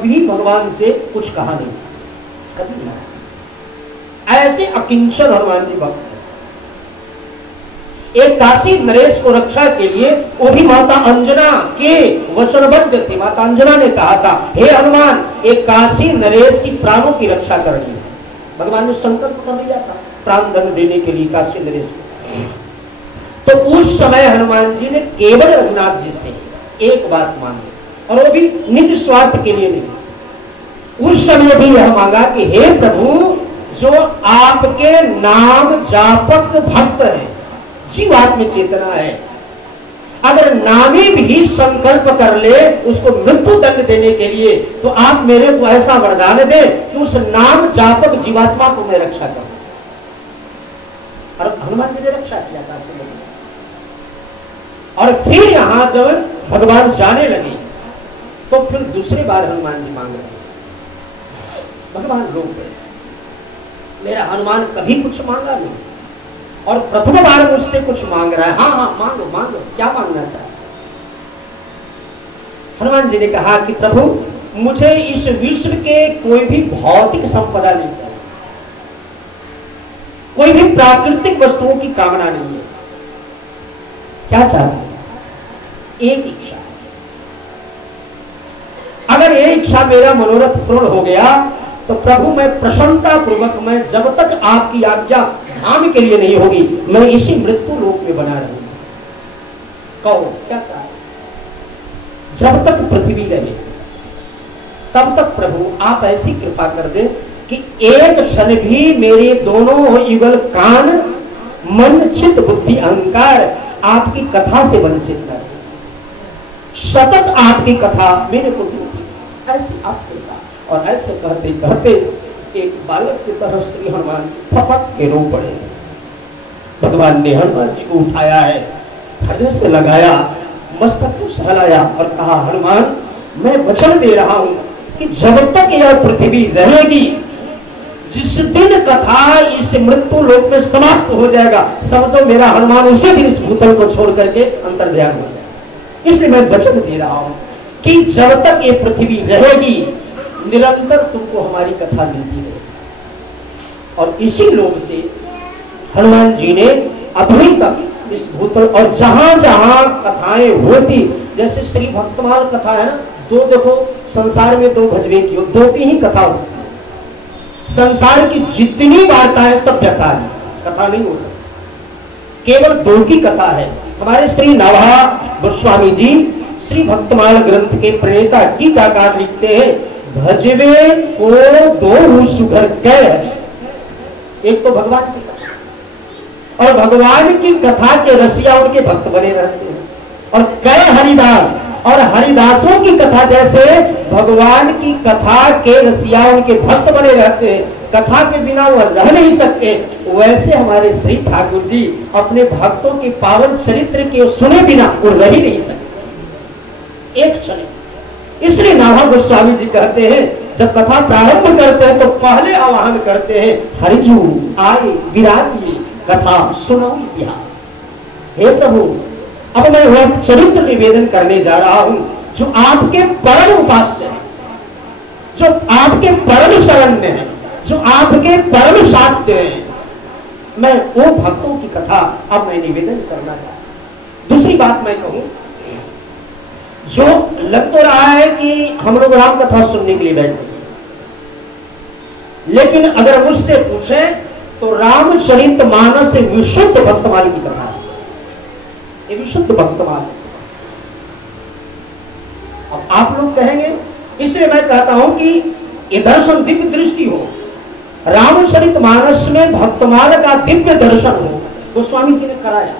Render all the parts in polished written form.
कभी भगवान से कुछ कहा नहीं, कभी नहीं। ऐसे अकिंचन हनुमान जी भक्त हैं। एक काशी नरेश को रक्षा के लिए वो भी माता अंजना के वचनबद्ध थे। माता अंजना ने कहा था, हे हनुमान, एक काशी नरेश की प्राणों की रक्षा करनी है। भगवान ने संकल्प कर लिया था प्राण दंड देने के लिए काशी नरेश को। तो उस समय हनुमान जी ने केवल रघुनाथ जी से एक बात मांगी, और वो भी निज स्वार्थ के लिए नहीं। उस समय भी यह मांगा कि हे प्रभु, जो आपके नाम जापक भक्त है, जीवात्म चेतना है, अगर नामी भी संकल्प कर ले उसको मृत्यु दंड देने के लिए, तो आप मेरे को ऐसा वरदान दे कि उस नाम जापक जीवात्मा को मैं रक्षा करूं। और हनुमान जी ने रक्षा किया था। और फिर यहां जब भगवान जाने लगे तो फिर दूसरी बार हनुमान जी मांग रहे। भगवान रोक गए। मेरा हनुमान कभी कुछ मांगा नहीं, और प्रथम बार मुझसे कुछ मांग रहा है। हाँ हाँ मांगो मांगो, क्या मांगना चाहते? हनुमान जी ने कहा कि प्रभु, मुझे इस विश्व के कोई भी भौतिक संपदा नहीं चाहिए, कोई भी प्राकृतिक वस्तुओं की कामना नहीं है। क्या चाहते हैं? एक इच्छा। अगर ये इच्छा मेरा मनोरथ पूर्ण हो गया तो प्रभु, मैं प्रसन्नता पूर्वक, मैं जब तक आपकी आज्ञा धाम के लिए नहीं होगी, मैं इसी मृत्यु लोक में बना रहूंगा। कहो क्या चाहे? जब तक पृथ्वी रहे तब तक प्रभु आप ऐसी कृपा कर दे कि एक क्षण भी मेरे दोनों युगल कान, मन, चित्त, बुद्धि, अहंकार आपकी कथा से वंचित कर, सतत आपकी कथा मेरे को मिलती, ऐसी आप कृपा। और ऐसे कहते कहते एक बालक की तरह श्री हनुमान फपक के रो पड़े। भगवान ने हनुमान जी को उठाया है, हृदय से लगाया, मस्तक को सहलाया और कहा, हनुमान, मैं वचन दे रहा हूं कि जब तक यह पृथ्वी रहेगी, जिस दिन कथा इस मृत्यु लोक में समाप्त हो जाएगा, समझो मेरा हनुमान उसी दिन इस भूतल को छोड़ करके अंतर्ध्यान हो जाएगा। इसलिए मैं वचन दे रहा हूं कि जब तक ये पृथ्वी रहेगी, निरंतर तुमको हमारी कथा मिलती है। और इसी लोग से हनुमान जी ने अभी तक इस भूतल, और जहां जहां कथाएं होती, जैसे श्री भक्तमाल कथा है ना, दो देखो संसार में दो भजवे की, दो की ही कथा होती है। संसार की जितनी वार्ताएं सब व्यथा है, कथा नहीं हो सकती, केवल दो की कथा है। हमारे श्री नवहा गोस्वामी जी श्री भक्तमाल ग्रंथ के प्रणेता टीकाकार लिखते हैं, भजवे को दो सुघर कह। एक तो भगवान की कथा, और भगवान की कथा के रसिया उनके भक्त बने रहते हैं, और कह हरिदास, और हरिदासों की कथा जैसे भगवान की कथा के रसिया उनके भक्त बने रहते हैं, कथा के बिना वह रह नहीं सकते, वैसे हमारे श्री ठाकुर जी अपने भक्तों के पावन चरित्र के सुने बिना वो रह ही नहीं सकते एक क्षण। इसलिए नाभा गोस्वामी जी कहते हैं, जब कथा प्रारंभ करते हैं तो पहले आवाहन करते हैं, हरिजू आए विराजिए कथा सुनो इतिहास। हे प्रभु, अब मैं वह चरित्र निवेदन करने जा रहा हूं जो आपके परम उपास्य है, जो आपके परम शरण्य है, जो आपके परम साध्य है। मैं वो भक्तों की कथा अब मैं निवेदन करना चाहता हूं। दूसरी बात मैं कहूं, जो लग तो रहा है कि हम लोग राम कथा सुनने के लिए बैठे, लेकिन अगर मुझसे पूछे तो रामचरितमानस विशुद्ध भक्तमाल की कथा है। ये विशुद्ध भक्तमाल। अब आप लोग कहेंगे, इसलिए मैं कहता हूं कि ये दर्शन दिव्य दृष्टि हो, रामचरितमानस में भक्तमाल का दिव्य दर्शन हो, गोस्वामी जी ने कराया।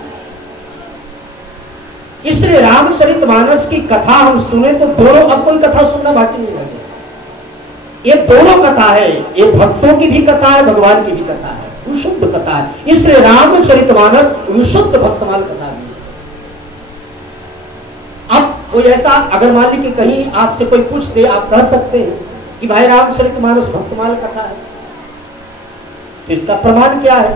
इसलिए रामचरितमानस की कथा हम सुने तो दोनों, अब कोई कथा सुनना बाकी नहीं लगे। ये दोनों कथा है, ये भक्तों की भी कथा है, भगवान की भी कथा है, विशुद्ध कथा है। इसलिए रामचरितमानस विशुद्ध भक्तमाल कथा भी है। अब कोई ऐसा, अगर मान लीजिए कहीं आपसे कोई पूछ दे, आप कह सकते हैं कि भाई रामचरितमानस भक्तमाल कथा है, तो इसका प्रमाण क्या है?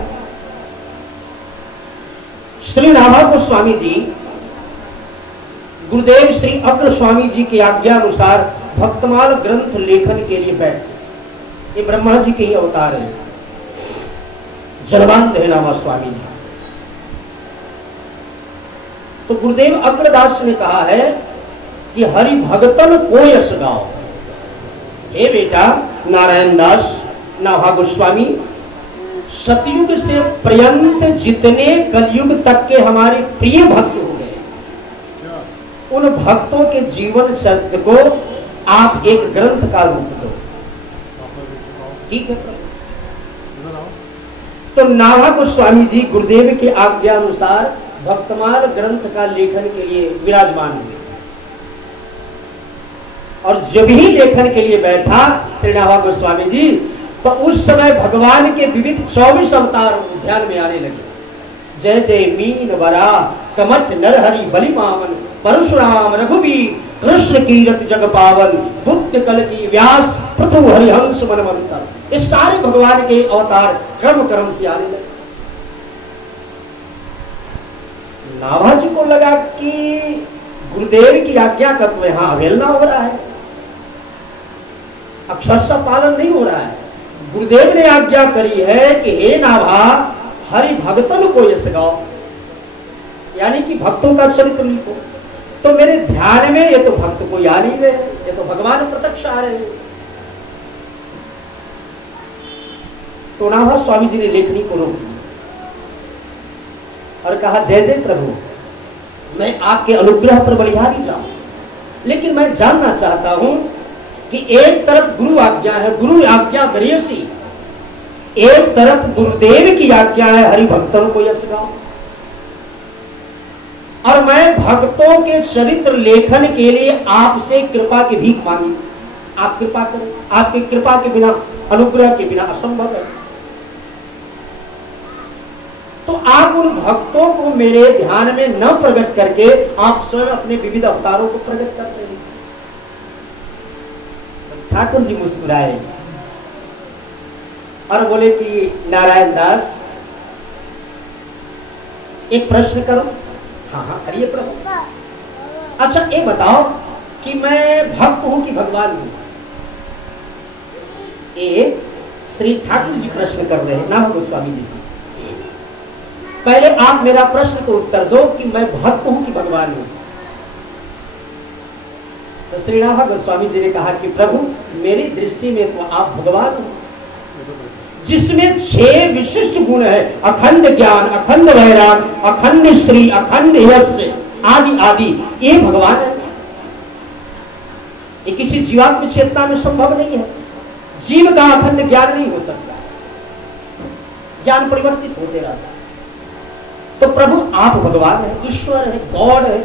श्री नाभा गोस्वामी जी गुरुदेव श्री अग्र स्वामी जी की आज्ञा अनुसार भक्तमाल ग्रंथ लेखन के लिए बैठ। ये ब्रह्मा जी के ही अवतार है, जलवान दहनामा स्वामी जी। तो गुरुदेव अग्रदास ने कहा है कि हरि भगतन को यश गाओ। हे बेटा नारायण दास नाभा गोस्वामी, सतयुग से पर्यंत जितने कलयुग तक के हमारे प्रिय भक्त हो गए, उन भक्तों के जीवन चरित्र को आप एक ग्रंथ का रूप दो। ठीक है। तो नाभा गोस्वामी जी गुरुदेव के आज्ञा अनुसार भक्तमाल ग्रंथ का लेखन के लिए विराजमान हुए। और जब ही लेखन के लिए बैठा श्री नाभा गोस्वामी जी, तो उस समय भगवान के विविध 24 अवतार ध्यान में आने लगे। जय जय मीन वरा कमठ नरहरि बलि मामन, परशुराम रघुवीर कृष्ण कीरत जग पावन, बुद्ध कल की व्यास पृथु हरिहंस मनमंतर। ये सारे भगवान के अवतार क्रम क्रम से आने लगे। नाभा जी को लगा कि गुरुदेव की आज्ञा का तो यहां अवहेलना हो रहा है, अक्षरशः पालन नहीं हो रहा है। गुरुदेव ने आज्ञा करी है कि हे नाभा हरि भगतन को यश गाओ, यानी कि भक्तों का चरित्र लिखो। तो मेरे ध्यान में ये तो भक्त कोई आ नहीं रहे, ये तो भगवान प्रत्यक्ष आ रहे हैं। तो नाभा स्वामी जी ने लेखनी को रोक दिया और कहा जय जय प्रभु, मैं आपके अनुग्रह पर बलिहारी जाऊं, लेकिन मैं जानना चाहता हूं कि एक तरफ गुरु आज्ञा है, गुरु आज्ञा दरियसी, एक तरफ गुरुदेव की आज्ञा है हरि भक्तों को यश गाओ, और मैं भक्तों के चरित्र लेखन के लिए आपसे कृपा की भीख मांगी। आप कृपा करें, आपकी कृपा के बिना, अनुग्रह के बिना असंभव है। तो आप उन भक्तों को मेरे ध्यान में न प्रकट करके आप स्वयं अपने विविध अवतारों को प्रकट कर रहे हैं। ठाकुर जी मुस्कुराए और बोले कि नारायण दास एक प्रश्न करो। हाँ हाँ करिए प्रभु। अच्छा ये बताओ कि मैं भक्त हूं कि भगवान हूं? ये श्री ठाकुर जी प्रश्न कर रहे हैं नाभा गोस्वामी जी से। पहले आप मेरा प्रश्न को उत्तर दो कि मैं भक्त हूं कि भगवान हूं। तो श्री नाभा गोस्वामी जी ने कहा कि प्रभु मेरी दृष्टि में तो आप भगवान हो, जिसमें 6 विशिष्ट गुण है, अखंड ज्ञान, अखंड वैराग, अखंड श्री, अखंड यश आदि आदि, ये भगवान है। ये किसी जीवात्म चेतना में संभव नहीं है। जीव का अखंड ज्ञान नहीं हो सकता, ज्ञान परिवर्तित होते रहता है। तो प्रभु आप भगवान है, ईश्वर है, गॉड है।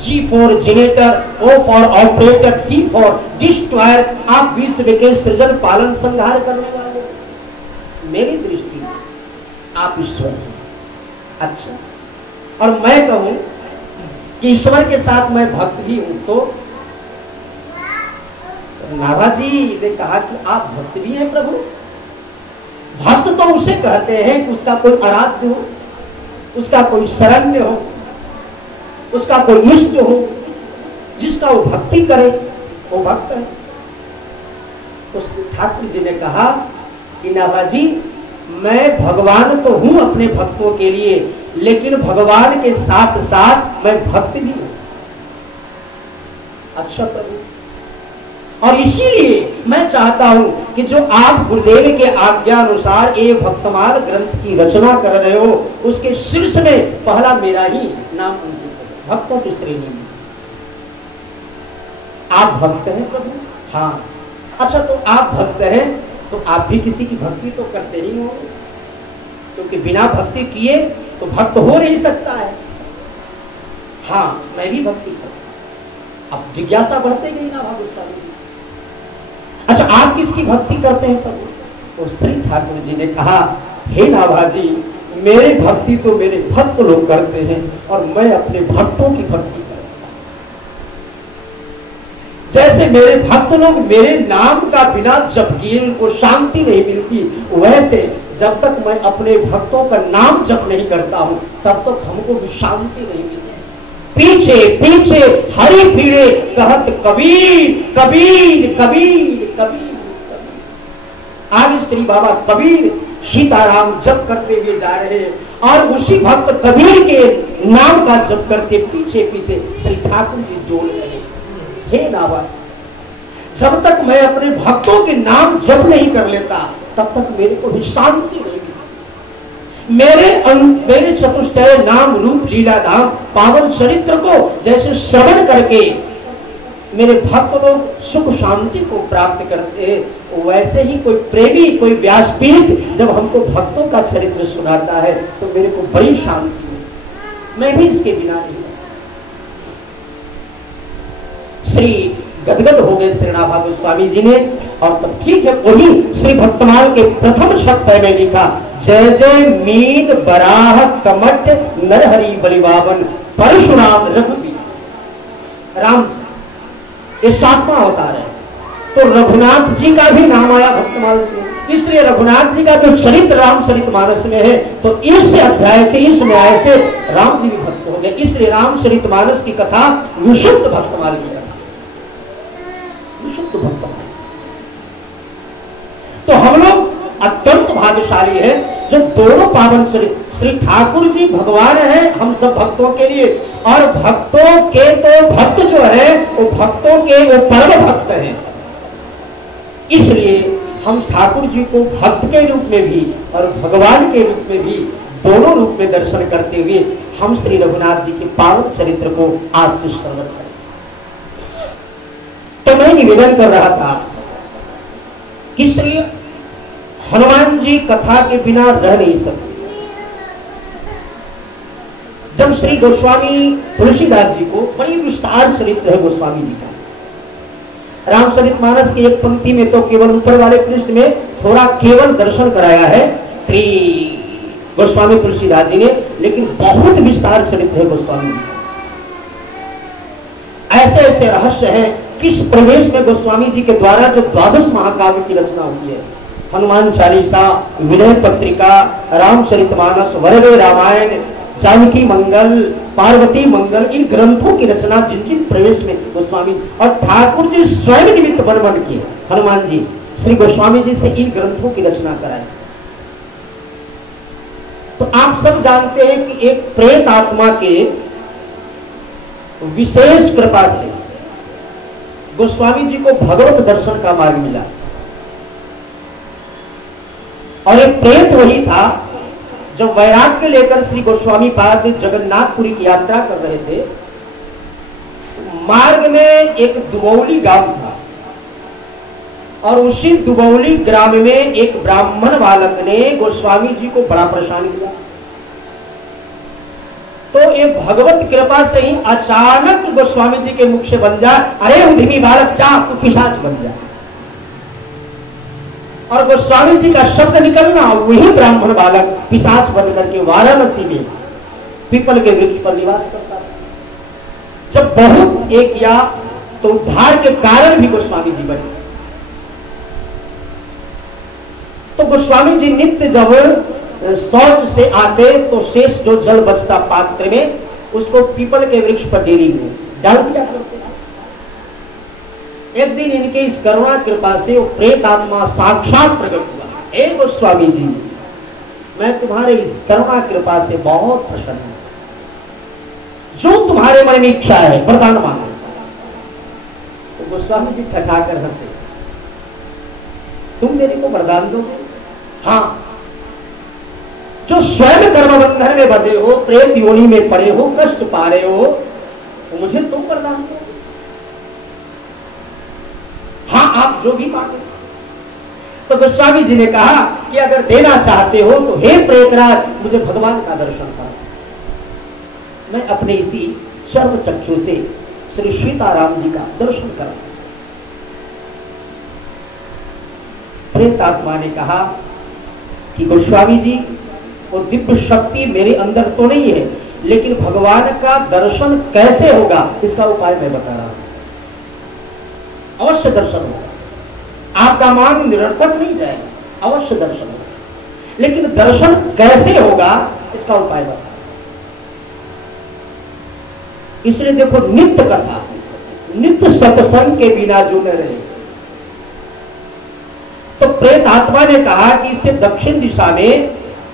G for generator, O for operator, T for destroyer, आप विश्व के सृजन पालन संहार करने वाले। मेरी दृष्टि में आप ईश्वर हैं। अच्छा, और मैं कहूं कि ईश्वर के साथ मैं भक्त भी हूं, तो नाभा जी ने कहा कि आप भक्त भी हैं प्रभु। भक्त तो उसे कहते हैं कि उसका कोई आराध्य हो, उसका कोई शरण्य हो, उसका कोई इष्ट हो, जिसका वो भक्ति करे वो भक्त है। तो ठाकुर जी ने कहा कि नाभा जी मैं भगवान तो हूं अपने भक्तों के लिए, लेकिन भगवान के साथ साथ मैं भक्त भी हूं। अच्छा प्रभु, और इसीलिए मैं चाहता हूं कि जो आप गुरुदेव के आज्ञा अनुसार ये भक्तमाल ग्रंथ की रचना कर रहे हो, उसके शीर्ष में पहला मेरा ही नाम अंकित करो, भक्तों की श्रेणी में। आप भक्त हैं प्रभु? हाँ। अच्छा, तो आप भक्त हैं तो आप भी किसी की भक्ति तो करते ही होंगे, क्योंकि बिना भक्ति किए तो भक्त हो नहीं सकता है। हाँ, मैं भी भक्ति करता। अब जिज्ञासा बढ़ते गई ना भागवत। अच्छा, आप किसकी भक्ति करते हैं प्रभु? तो श्री ठाकुर जी ने कहा, हे नाभा जी, मेरे भक्ति तो मेरे भक्त लोग करते हैं और मैं अपने भक्तों की भक्ति करता हूं। जैसे मेरे भक्त लोग मेरे नाम का बिना जप किए उनको शांति नहीं मिलती, वैसे जब तक मैं अपने भक्तों का नाम जप नहीं करता हूं तब तक हमको भी शांति नहीं मिलती। पीछे पीछे हरि पीड़े कहत कबीर कबीर कबीर कबीर। आगे श्री बाबा कबीर सीताराम जप करते हुए जा रहे हैं और उसी भक्त कबीर के नाम का जप करते पीछे पीछे श्री ठाकुर जी जोड़ रहे हैं। हे नावा, जब तक मैं अपने भक्तों के नाम जप नहीं कर लेता तब तक मेरे को भी शांति नहीं मिलती। मेरे चतुष्टय नाम रूप लीला धाम पावन चरित्र को जैसे श्रवण करके मेरे भक्त लोग सुख शांति को प्राप्त करते हैं, वैसे ही कोई प्रेमी कोई व्यासपीठ जब हमको भक्तों का चरित्र सुनाता है तो मेरे को बड़ी शांति है। मैं भी इसके बिना नहीं। श्री गदगद हो गए श्री नाभा गोस्वामी जी ने, और तब ठीक है वही श्री भक्तमाल के प्रथम शब्द में लिखा, जय जय मीन बराह कमट नरहरि बलिबावन परशुराम रघुवीर। राम ये 7वां अवतार है, तो रघुनाथ जी का भी नाम आया भक्तमाल में, इसलिए रघुनाथ जी का जो चरित्र रामचरितमानस में है तो इस अध्याय से इस न्याय से राम जी भी भक्त हो गए, इसलिए रामचरितमानस की कथा विशुद्ध भक्तमाल की कथा, विशुद्ध भक्तमाल। तो हम लोग अत्यंत भाग्यशाली है जो दोनों पावन चरित्र, श्री ठाकुर जी भगवान है हम सब भक्तों के लिए, और भक्तों के तो भक्त जो है वो भक्तों के वो परम भक्त हैं, इसलिए हम ठाकुर जी को भक्त के रूप में भी और भगवान के रूप में भी दोनों रूप में दर्शन करते हुए हम श्री रघुनाथ जी के पावन चरित्र को आज से श्रवण करें। तो मैं निवेदन कर रहा था कि श्री हनुमान जी कथा के बिना रह नहीं सकते। जब श्री गोस्वामी तुलसीदास जी को, बड़ी विस्तार चरित्र है गोस्वामी जी का, रामचरितमानस की एक पंक्ति में तो केवल ऊपर वाले पृष्ठ में थोड़ा केवल दर्शन कराया है श्री गोस्वामी तुलसीदास जी ने, लेकिन बहुत विस्तार चरित्र है गोस्वामी जी। ऐसे ऐसे रहस्य हैं, किस प्रदेश में गोस्वामी जी के द्वारा जो 12 महाकाव्य की रचना हुई है, हनुमान चालीसा, विनय पत्रिका, रामचरितमानस, वरदे रामायण, जानकी मंगल, पार्वती मंगल, इन ग्रंथों की रचना जिन जिन प्रवेश में गोस्वामी और ठाकुर जी स्वयं निमित्त बन बन के हनुमान जी श्री गोस्वामी जी से इन ग्रंथों की रचना कराई। तो आप सब जानते हैं कि एक प्रेत आत्मा के विशेष कृपा से गोस्वामी जी को भगवत दर्शन का मार्ग मिला, और एक प्रेत वही था जब वैराग्य लेकर श्री गोस्वामी पाद जगन्नाथपुरी की यात्रा कर रहे थे, मार्ग में एक दुबौली गांव था, और उसी दुबौली ग्राम में एक ब्राह्मण बालक ने गोस्वामी जी को बड़ा परेशान किया। तो ये भगवत कृपा से ही अचानक गोस्वामी जी के मुख से बन जा, अरे उद्यमी बालक जा तू पिशाच बन जा, और गोस्वामी जी का शब्द निकलना, वही ब्राह्मण बालक पिशाच बन करके वाराणसी में पीपल के वृक्ष पर निवास करता था। जब बहुत एक किया तो उद्धार के कारण भी गोस्वामी जी बने। तो गोस्वामी जी नित्य जब शौच से आते तो शेष जो जल बचता पात्र में उसको पीपल के वृक्ष पर डेरी में डाल दिया करते। एक दिन इनके इस करुणा कृपा से वो प्रेत आत्मा साक्षात प्रकट हुआ, हे गोस्वामी जी मैं तुम्हारे इस करुणा कृपा से बहुत प्रसन्न हूं, जो तुम्हारे मन में इच्छा है वरदान मांगो। तो गोस्वामी जी ठठाकर हंसे, तुम मेरे को वरदान दोगे? हाँ, जो स्वयं कर्म बंधन में बंधे हो, प्रेत योनि में पड़े हो, कष्ट पा रहे हो, तो मुझे तुम वरदान दो। हाँ, आप जो भी मांगे। तो गोस्वामी जी ने कहा कि अगर देना चाहते हो तो हे प्रेतराज मुझे भगवान का दर्शन करो। मैं अपने इसी सर्व चक्षु से श्री सीताराम जी का दर्शन करना चाहता। प्रेत आत्मा ने कहा कि गोस्वामी जी वो दिव्य शक्ति मेरे अंदर तो नहीं है, लेकिन भगवान का दर्शन कैसे होगा इसका उपाय मैं बता रहा हूं। अवश्य दर्शन होगा, आपका मांग निरर्थक नहीं जाएगा, अवश्य दर्शन होगा, लेकिन दर्शन कैसे होगा इसका उपाय बता। इसलिए देखो, नित्य कथा, नित्य सत्संग के बिना जो न रहे। तो प्रेत आत्मा ने कहा कि इससे दक्षिण दिशा में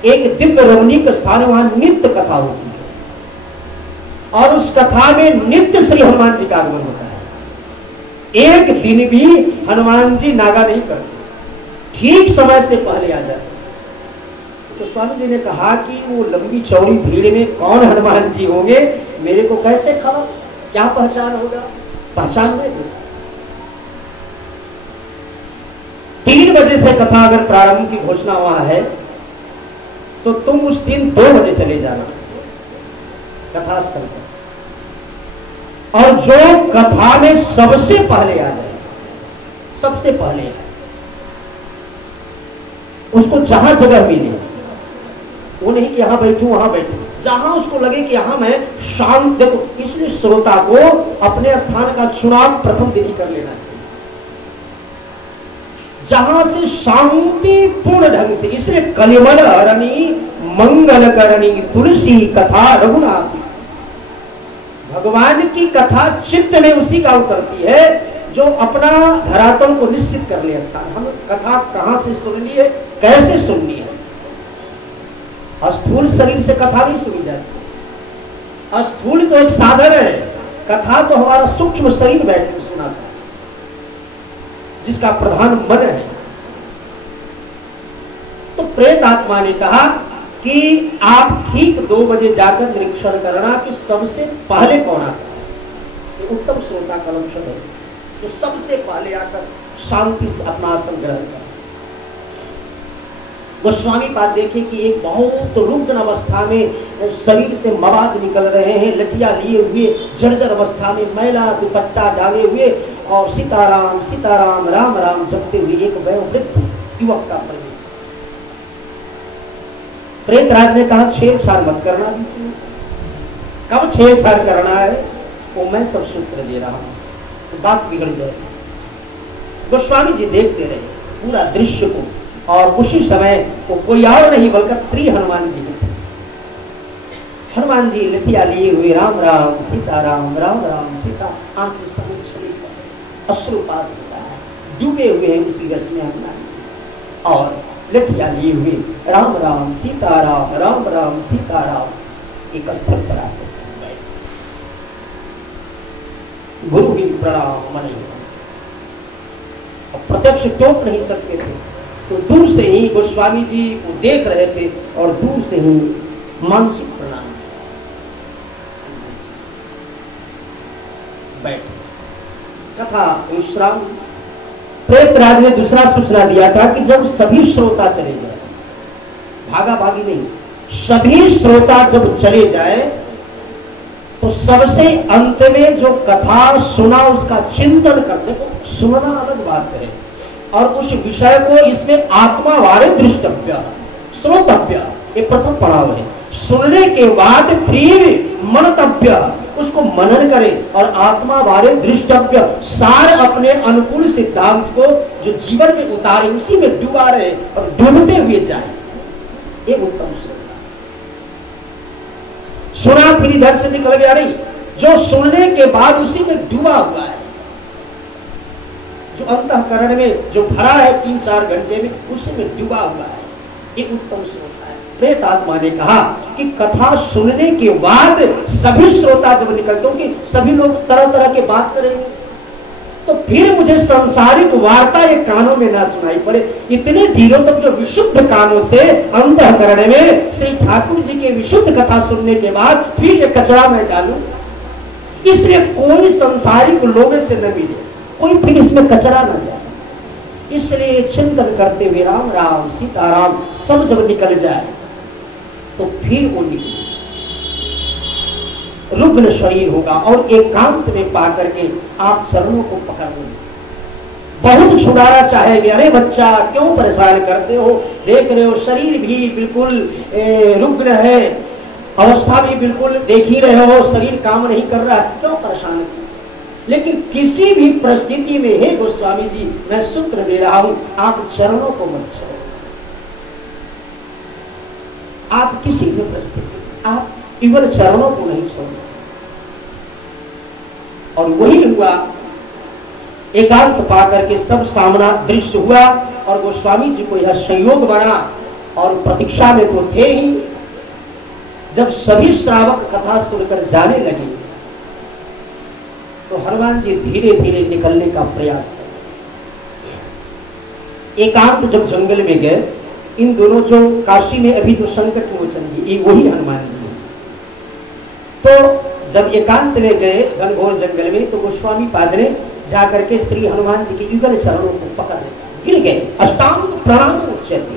एक दिव्य रमणीक स्थान, वहां नित्य कथा होती है और उस कथा में नित्य श्री हनुमान जी का आगमन होता है। एक दिन भी हनुमान जी नागा नहीं करते, ठीक समय से पहले आ जाते। तो स्वामी जी ने कहा कि वो लंबी चौड़ी भीड़ में कौन हनुमान जी होंगे, मेरे को कैसे खबर, क्या पहचान होगा, पहचान नहीं। 3 बजे से कथा अगर प्रारंभ की घोषणा वहां है तो तुम उस दिन 2 बजे चले जाना कथा स्थल पर, और जो कथा में सबसे पहले आ जाए, सबसे पहले उसको जहां जगह मिले, वो नहीं कि यहां बैठूं वहां बैठूं, जहां उसको लगे कि यहां मैं शांत, देखो इसलिए श्रोता को अपने स्थान का चुनाव प्रथम विधि कर लेना चाहिए, जहां से शांतिपूर्ण ढंग से। इसलिए कलिमल हरणी मंगल करणी तुलसी कथा रघुनाथ, भगवान की कथा चित्त में उसी का उतरती है जो अपना धरातल को निश्चित कर ले स्थान। हम कथा कहां से सुननी है, कैसे सुननी है। स्थूल शरीर से कथा नहीं सुनी जाती, स्थूल तो एक साधन है, कथा तो हमारा सूक्ष्म शरीर बैठ के सुनाता है, जिसका प्रधान मन है। तो प्रेत आत्मा ने कहा कि आप ठीक 2 बजे जाकर निरीक्षण करना कि सबसे पहले कौन आता है। ये उत्तम श्रोता का लक्षण है, जो सबसे पहले आकर शांति से अपना आसन ग्रहण करे। गोस्वामी पाद देखे कि एक बहुत रुग्ण अवस्था में शरीर से मवाद निकल रहे हैं, लठिया लिए हुए, जर्जर अवस्था में मैला दुपट्टा डाले हुए, और सीताराम सीताराम राम राम जपते हुए एक वयोवृद्ध युवक का प्रवेश। प्रेतराज ने कहा छेड़छाड़ मत करना बीच में। कब छेड़छाड़ करना है वो मैं सब सूत्र दे रहा हूं, तो बात बिगड़ जाएगी। गोस्वामी जी देखते रहे पूरा दृश्य को, और उसी समय वो कोई और नहीं बल्कि श्री हनुमान जी थे। हनुमान जी लठिया लिए हुए राम राम सीताराम राम राम सीता, आंख में समय छली अश्रुपात होता है, डूबे हुए हैं उसी रस में हनुमान जी, और लठिया लिए हुए राम राम सीताराम राम राम सीताराम एक स्थल पर आते गुरु भी प्रणाम मनी, प्रत्यक्ष टोक नहीं सकते थे, तो दूर से ही गोस्वामी जी को देख रहे थे और दूर से ही मानसिक प्रणाम। बैठ कथा विश्राम। प्रेतराज ने दूसरा सूचना दिया था कि जब सभी श्रोता चले जाए, भागा भागी नहीं, सभी श्रोता जब चले जाए तो सबसे अंत में जो कथा सुना उसका चिंतन करते, सुनना अलग बात है, और उस विषय को इसमें आत्मा वाले दृष्टव्य श्रोतव्य, ये प्रथम पड़ाव है। सुनने के बाद फिर मनतव्य, उसको मनन करे और आत्मा वाले दृष्टव्य, सार अपने अनुकूल सिद्धांत को जो जीवन में उतारे उसी में डूबा रहे और डूबते हुए जाए, ये उत्तम श्रोता। सुना फिर इधर से निकल गया नहीं, जो सुनने के बाद उसी में डूबा हुआ है, जो अंतःकरण में जो भरा है 3-4 घंटे में उसी में डूबा हुआ है, ये उत्तम श्रोता है। प्रेत आत्मा ने कहा कि कथा सुनने के बाद सभी श्रोता जब निकलते होंगे, सभी लोग तरह तरह के बात करेंगे, तो फिर मुझे सांसारिक वार्ता ये कानों में ना सुनाई पड़े। इतने धीरों तक जो विशुद्ध कानों से अंतःकरण में श्री ठाकुर जी के विशुद्ध कथा सुनने के बाद फिर ये कचरा मैं डालूं, इसलिए कोई सांसारिक लोगों से न मिले, कोई फिर इसमें कचरा न जाए, इसलिए चिंतन करते हुए राम राम सीताराम सब जब निकल जाए तो फिर वो निकले, रुग्ण शरीर होगा और एकांत में पा करके आप चरणों को पकड़ लेंगे। बहुत छुड़ाना चाहेंगे, अरे बच्चा क्यों परेशान करते हो, देख रहे हो शरीर भी बिल्कुल रुग्ण है, अवस्था भी बिल्कुल देख ही रहे हो, शरीर काम नहीं कर रहा है, क्यों परेशान कर। लेकिन किसी भी परिस्थिति में हे गोस्वामी जी मैं सूत्र दे रहा हूं, आप चरणों को मत छोड़ो। आप किसी भी परिस्थिति आप केवल चरणों को नहीं छोड़ो। और वही हुआ, एकांत पा करके सब सामना दृश्य हुआ और गोस्वामी जी को यह संयोग बना और प्रतीक्षा में तो थे ही। जब सभी श्रावक कथा सुनकर जाने लगे तो हनुमान जी धीरे धीरे निकलने का प्रयास कर, एकांत जब जंगल में गए, इन दोनों जो काशी में अभी जो संकट मोचन जी, ये वही हनुमान जी। तो जब एकांत में गए घनघोर जंगल में, तो गोस्वामी पाद ने जाकर के श्री हनुमान जी के युगल चरणों को पकड़ लिया, गिर गए, अष्टांग प्रणाम उच्चते।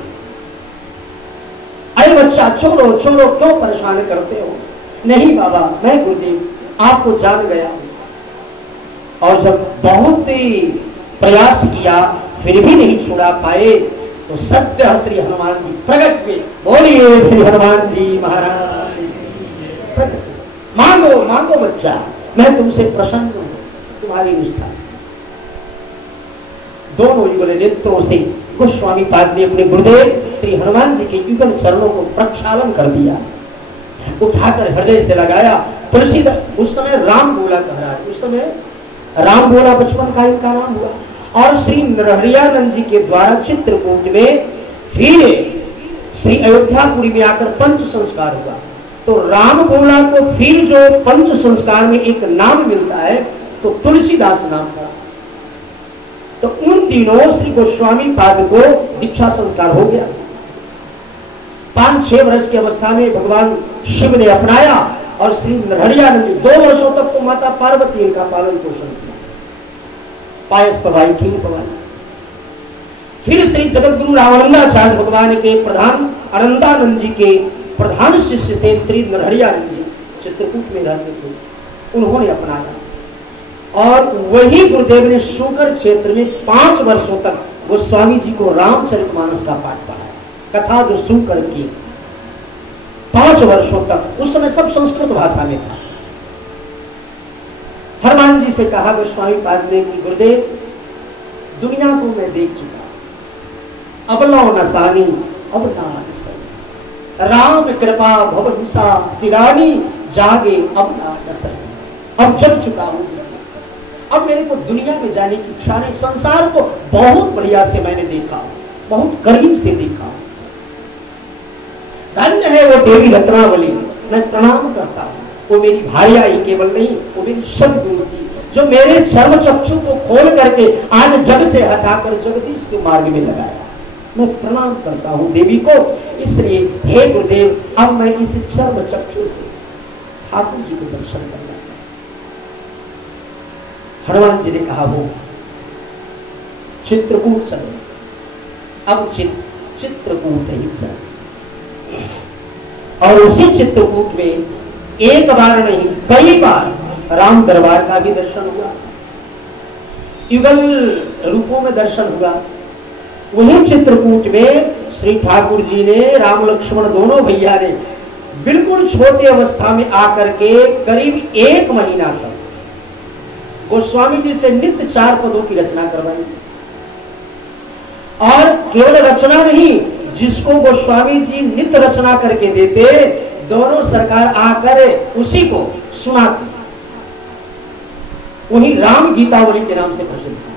अरे बच्चा छोड़ो छोड़ो, क्यों परेशान करते हो? नहीं बाबा, मैं गुरुदेव आपको जान गया। और जब बहुत ही प्रयास किया फिर भी नहीं छुड़ा पाए, तो सत्य श्री हनुमान जी प्रकट हुए। बोलिए श्री हनुमान जी महाराज, मांगो मांगो बच्चा, मैं तुमसे प्रसन्न हूं तुम्हारी निष्ठा से। दोनों युगल नेत्रों से गोस्वामी पाद ने अपने गुरुदेव श्री हनुमान जी के युगल चरणों को प्रक्षालन कर दिया, उठाकर हृदय से लगाया। तुलसीदास उस समय राम बोला कह रहा है, उस समय राम बोला बचपन का इनका नाम हुआ। और श्री नरहरियानंद जी के द्वारा चित्रकूट में फिर श्री अयोध्यापुरी में आकर पंच संस्कार हुआ। तो राम बोला को फिर जो पंच संस्कार में एक नाम मिलता है तो तुलसीदास नाम पड़ा। तो उन दिनों श्री गोस्वामी पाद को दीक्षा संस्कार हो गया। 5-6 वर्ष की अवस्था में भगवान शिव ने अपनाया और श्री नरहरियानंद ने 2 वर्षों तक तो माता पार्वती का पालन पोषण किया, पायस पवाई, खीर पवाई। फिर श्री जगतगुरु रामानंदाचार्य भगवान के प्रधान आनंदानंद जी के प्रधान शिष्य थे श्री नरहरियानंद जी, चित्रकूट में रहते थे, उन्होंने अपनाया। और वही गुरुदेव ने शूकर क्षेत्र में 5 वर्षों तक गोस्वामी जी को रामचरितमानस का पाठ पढ़ाया, कथा जो शूकर की 5 वर्षों तक। उस समय सब संस्कृत भाषा में था। हनुमान जी से कहा गोस्वामी पाद ने कि गुरुदेव, दुनिया को मैं देख चुका, अब लो नसानी अब ना नसनी, राम कृपा भवभूषा सिरानी, जागे अब ना नसनी। अब जग चुका हूं, अब मेरे को दुनिया में जाने की इच्छा नहीं। संसार को बहुत बढ़िया से मैंने देखा, बहुत करीब से देखा। धन्य है वो देवी रत्नावली, मैं प्रणाम करता हूं। वो मेरी भार्या ही केवल नहीं, वो मेरी सदगुरु थी, जो मेरे चर्म चक्षु को खोल करके आज जग से हटाकर जगदीश के मार्ग में लगाया। मैं प्रणाम करता हूं देवी को। इसलिए हे गुरुदेव, अब मैं इस चर्म चक्षु से ठाकुर जी को दर्शन करना चाहता हूं। हनुमान जी ने कहा वो चित्रकूट चलो, अब चित्रकूट ही चलो। और उसी चित्रकूट में एक बार नहीं कई बार राम दरबार का भी दर्शन हुआ, युगल रूपों में दर्शन हुआ। वही चित्रकूट में श्री ठाकुर जी ने, राम लक्ष्मण दोनों भैया ने बिल्कुल छोटे अवस्था में आकर के करीब 1 महीना तक गोस्वामी जी से नित्य 4 पदों की रचना करवाई। और केवल रचना नहीं, जिसको गोस्वामी जी नित्य रचना करके देते, दोनों सरकार आकर उसी को सुनाते। वही राम गीतावली के नाम से प्रसिद्ध है।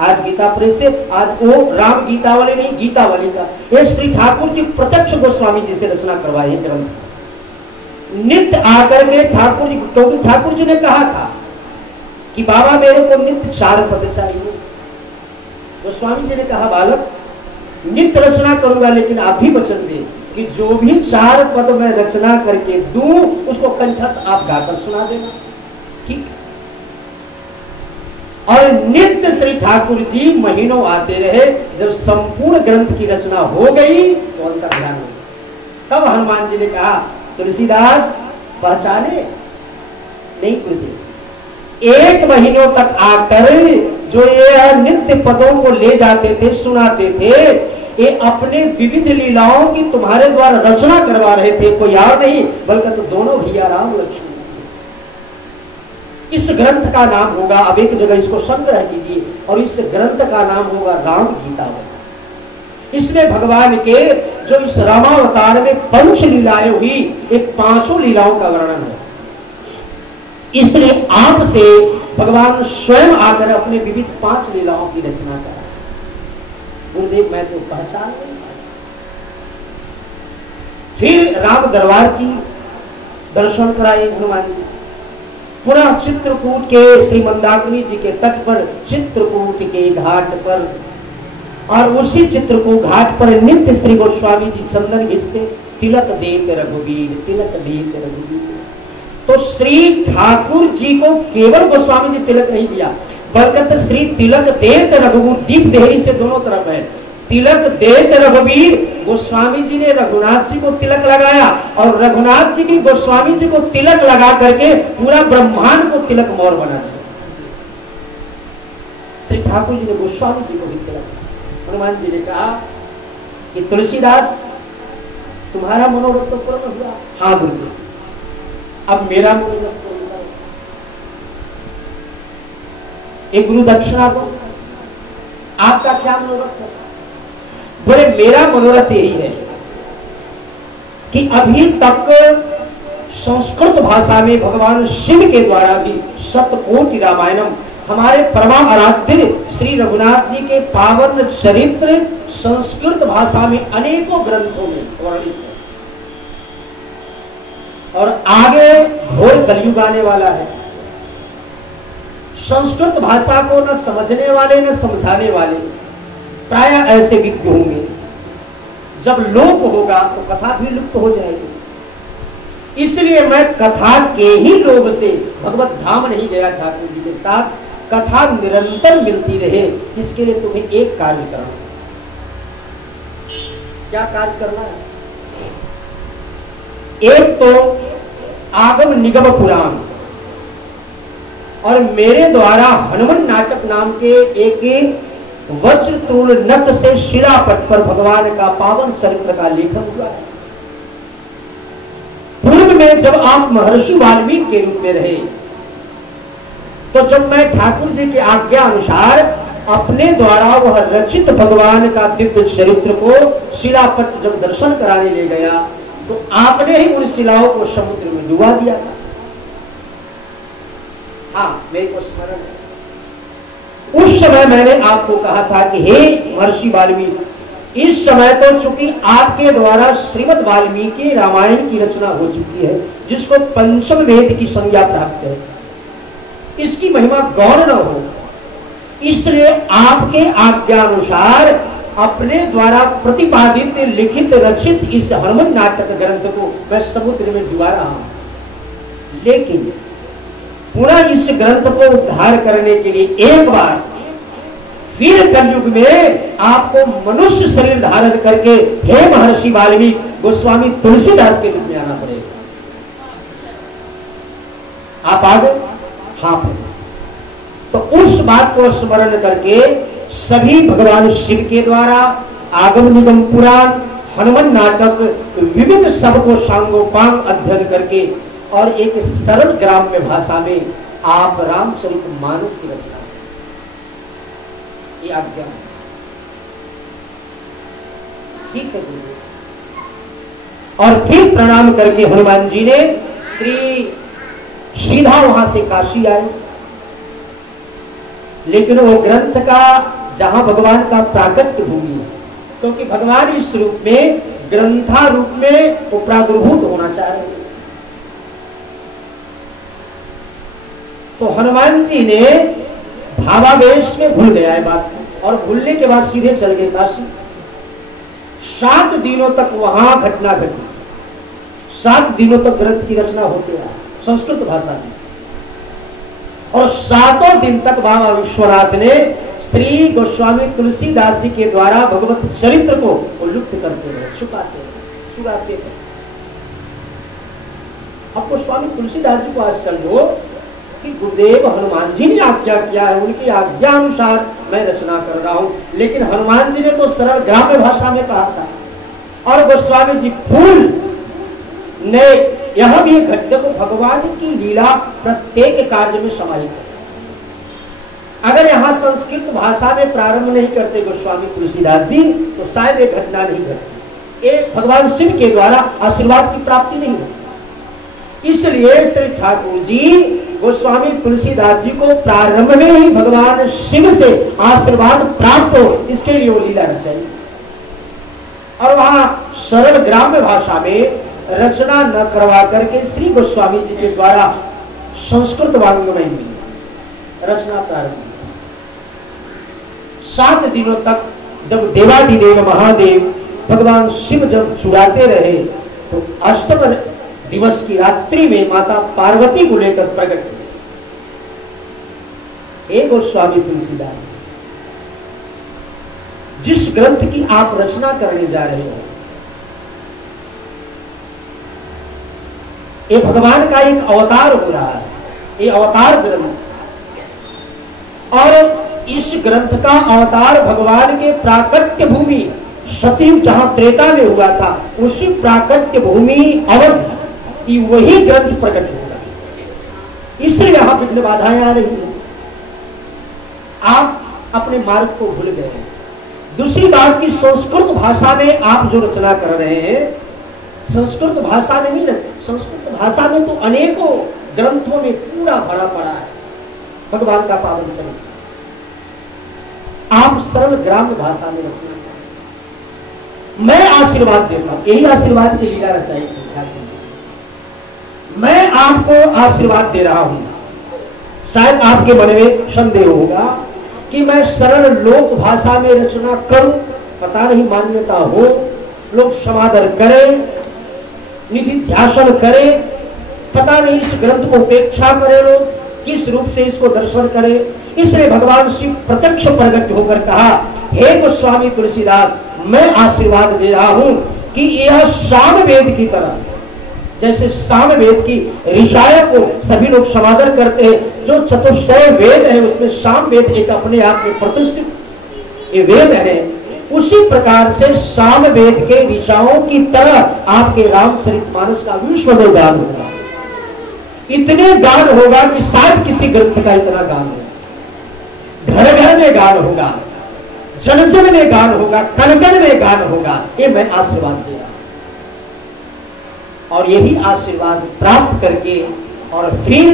आज गीता प्रेस से आज वो राम गीतावली नहीं, गीतावली का ये श्री ठाकुर जी प्रत्यक्ष गोस्वामी जी से रचना करवाए ग्रंथ। नित्य आकर के ठाकुर जी, क्योंकि ठाकुर जी ने कहा था कि बाबा मेरे को नित्य 4 पद चाहिए। गोस्वामी जी ने कहा बालक नित्य रचना करूंगा, लेकिन आप भी वचन दे कि जो भी 4 पद मैं रचना करके दूं उसको कंठस्थ आप गाकर सुना देना, ठीक। और नित्य श्री ठाकुर जी महीनों आते रहे। जब संपूर्ण ग्रंथ की रचना हो गई तो अंतर ध्यान हो गया। तब हनुमान जी ने कहा तुलसीदास पहचाने नहीं गुरुदेव। 1 महीनों तक आकर जो ये नित्य पदों को ले जाते थे, सुनाते थे, ये अपने विविध लीलाओं की तुम्हारे द्वारा रचना करवा रहे थे, कोई और नहीं बल्कि तो दोनों भैया राम लक्ष्मण। इस ग्रंथ का नाम होगा, अब एक जगह इसको संग्रह कीजिए, और इस ग्रंथ का नाम होगा राम गीतावली। इसमें भगवान के जो इस रामावतार में 5 लीलाएं हुई, एक 5 लीलाओं का वर्णन है। इसलिए आपसे भगवान स्वयं आकर अपने विविध 5 लीलाओं की रचना करा। गुरुदेव मैं तो पहचान नहीं पाया। फिर राम दरबार की दर्शन कराए हनुमान जी। पुनः चित्रकूट के श्री मंदाकिनी जी के तट पर, चित्रकूट के घाट पर, और उसी चित्रकूट घाट पर नित्य श्री गोस्वामी जी चंदन घिसते, तिलक देते रघुवीर, तिलक देते रघुवीर। तो श्री ठाकुर जी को केवल गोस्वामी जी तिलक नहीं दिया, बल्कि श्री तिलक देते रघुवीर, दीप देहरी से दोनों तरफ है। तिलक देते रघुवीर, गोस्वामी जी ने रघुनाथ जी को तिलक लगाया, और रघुनाथ जी की गोस्वामी जी को तिलक लगा करके पूरा ब्रह्मांड को तिलक मोर बना दिया। श्री ठाकुर जी ने गोस्वामी जी को भी तिलक। हनुमान जी ने कहा कि तुलसीदास तुम्हारा मनोरथ तो पूर्ण हुआ। हाँ गुरुदेव, अब मेरा मनोरथ पूर्ण करो, एक गुरु दक्षिणा दो। आपका क्या मनोरथ है? बोले मेरा मनोरथ यही है कि अभी तक संस्कृत भाषा में भगवान शिव के द्वारा भी शतकोटि रामायणम, हमारे परम आराध्य श्री रघुनाथ जी के पावन चरित्र संस्कृत भाषा में अनेकों ग्रंथों में वर्णित है, और आगे घोर कलयुग आने वाला है। संस्कृत भाषा को न समझने वाले न समझाने वाले प्राय ऐसे विज्ञ होंगे। जब लोप होगा तो कथा भी लुप्त हो जाएगी। इसलिए मैं कथा के ही लोभ से भगवत धाम नहीं गया ठाकुर जी के साथ। कथा निरंतर मिलती रहे, इसके लिए तुम्हें एक कार्य करना। क्या कार्य करना है? एक तो आगम निगम पुराण, और मेरे द्वारा हनुमान नाटक नाम के एक वज्र तूल नट से शिलापट पर भगवान का पावन चरित्र का लेखन हुआ है। पूर्व में जब आप महर्षि वाल्मीकि के रूप में रहे, तो जब मैं ठाकुर जी की आज्ञा अनुसार अपने द्वारा वह रचित भगवान का दिव्य चरित्र को शिलापट जब दर्शन कराने ले गया, तो आपने ही उन शिलाओं को समुद्र में डुबा दिया था। हाँ, मेरे को स्मरण है। उस समय मैंने आपको कहा था कि हे महर्षि वाल्मीकि, इस समय तो चूंकि आपके द्वारा श्रीमद् वाल्मीकि रामायण की रचना हो चुकी है, जिसको पंचम वेद की संज्ञा प्राप्त है, इसकी महिमा गौर न हो, इसलिए आपके आज्ञानुसार अपने द्वारा प्रतिपादित लिखित रचित इस हनुमान नाटक ग्रंथ को मैं समुद्र में डुबा रहा हूं। लेकिन पुनः इस ग्रंथ को उद्धार करने के लिए एक बार फिर कलयुग में आपको मनुष्य शरीर धारण करके हे महर्षि वाल्मीकि गोस्वामी तुलसीदास के रूप में आना पड़ेगा। आप आ गए? हाँ। तो उस बात को स्मरण करके सभी भगवान शिव के द्वारा आगम निगम पुराण, हनुमान नाटक, विविध सबको सांगोपांग अध्ययन करके और एक सरल ग्राम्य भाषा में आप रामचरितमानस की रचना, ये आज्ञा ठीक है। और फिर प्रणाम करके हनुमान जी ने सीधा वहां से काशी आए। लेकिन वो ग्रंथ का जहां भगवान का प्राकट्य भूमि है, क्योंकि भगवान इस रूप में ग्रंथा रूप में वो प्रादुर्भूत होना चाह रहे हैं, तो हनुमान जी ने भावावेश में भूल गया है बात, और भूलने के बाद सीधे चल गए काशी। 7 दिनों तक वहां घटना घटी, 7 दिनों तक ग्रंथ की रचना होती रहा संस्कृत भाषा में, और 7 दिन तक बाबा विश्वनाथ ने श्री गोस्वामी तुलसीदास जी के द्वारा भगवत चरित्र को लुप्त करते रहे, छुपाते रहे। अब गोस्वामी तुलसीदास जी को आज समझो कि गुरुदेव हनुमान जी ने आज्ञा किया है, उनकी आज्ञा अनुसार मैं रचना कर रहा हूं, लेकिन हनुमान जी ने तो सरल ग्राम्य भाषा में कहा था, और गोस्वामी जी फूल ने यह भी घटना को भगवान की लीला प्रत्येक कार्य में समाहित है। अगर यहाँ संस्कृत भाषा में प्रारंभ नहीं करते गोस्वामी तुलसीदास जी, तो शायद एक घटना नहीं घटती, एक भगवान शिव के द्वारा आशीर्वाद की प्राप्ति नहीं होती। इसलिए श्री ठाकुर जी गोस्वामी तुलसीदास जी को प्रारंभ में ही भगवान शिव से आशीर्वाद प्राप्त हो, इसके लिए वो लीला रचाई। और वहां सरल ग्राम्य भाषा में रचना न करवा करके श्री गोस्वामी जी के द्वारा संस्कृत वाङ्मय में रचना प्रारंभ। 7 दिनों तक जब देवाधिदेव महादेव भगवान शिव जब चुराते रहे, तो 8वें दिवस की रात्रि में माता पार्वती को लेकर प्रकट हुए। हे गोस्वामी तुलसीदास, जिस ग्रंथ की आप रचना करने जा रहे हो, ये भगवान का एक अवतार हो रहा है, ये अवतार ग्रंथ, और इस ग्रंथ का अवतार भगवान के प्राकट्य भूमि सतयुग जहां त्रेता में हुआ था, उसी प्राकट्य भूमि अवध की वही ग्रंथ प्रकट होगा। इसलिए यहां विघ्न बाधाएं आ रही हैं, आप अपने मार्ग को भूल गए हैं। दूसरी बात की संस्कृत भाषा में आप जो रचना कर रहे हैं, संस्कृत भाषा में नहीं रहे, संस्कृत भाषा में तो अनेकों ग्रंथों में पूरा भरा पड़ा है भगवान का पावन चरित्र। आप सरल ग्राम्य भाषा में रचना करें। मैं आशीर्वाद देता हूं, यही आशीर्वाद की लीला रचाई। मैं आपको आशीर्वाद दे रहा हूं। शायद आपके मन में संदेह होगा कि मैं सरल लोक भाषा में रचना करूं, पता नहीं मान्यता हो, लोग समादर करें, निधि ध्यासन करें, पता नहीं इस ग्रंथ को उपेक्षा करें, लोग किस रूप से इसको दर्शन करें। इसलिए भगवान शिव प्रत्यक्ष प्रकट होकर कहा, हे गोस्वामी तुलसीदास, मैं आशीर्वाद दे रहा हूं कि यह सामवेद की तरह, जैसे सामवेद की ऋचाएं को सभी लोग समादर करते हैं, जो चतुष्टय वेद है उसमें सामवेद एक अपने आप में प्रतिष्ठित ये वेद है, उसी प्रकार से सामवेद के ऋचाओं की तरह आपके रामचरितमानस का विश्वमय गान होगा। इतने गान होगा कि शायद किसी ग्रंथ का इतना गान होगा, घर घर में गान होगा, जन जन में गान होगा, कण कण में गान होगा। ये मैं आशीर्वाद दे रहा हूं। और यही आशीर्वाद प्राप्त करके और फिर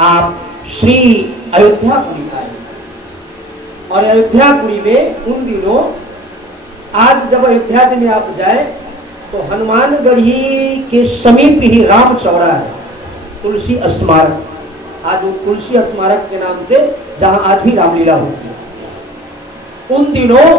आप श्री अयोध्यापुरी आए। और अयोध्यापुरी में उन दिनों, आज जब अयोध्या में आप जाए तो हनुमानगढ़ी के समीप ही राम चौरा है, तुलसी स्मारक। आज वो तुलसी स्मारक के नाम से जहां आज भी रामलीला होती है। उन दिनों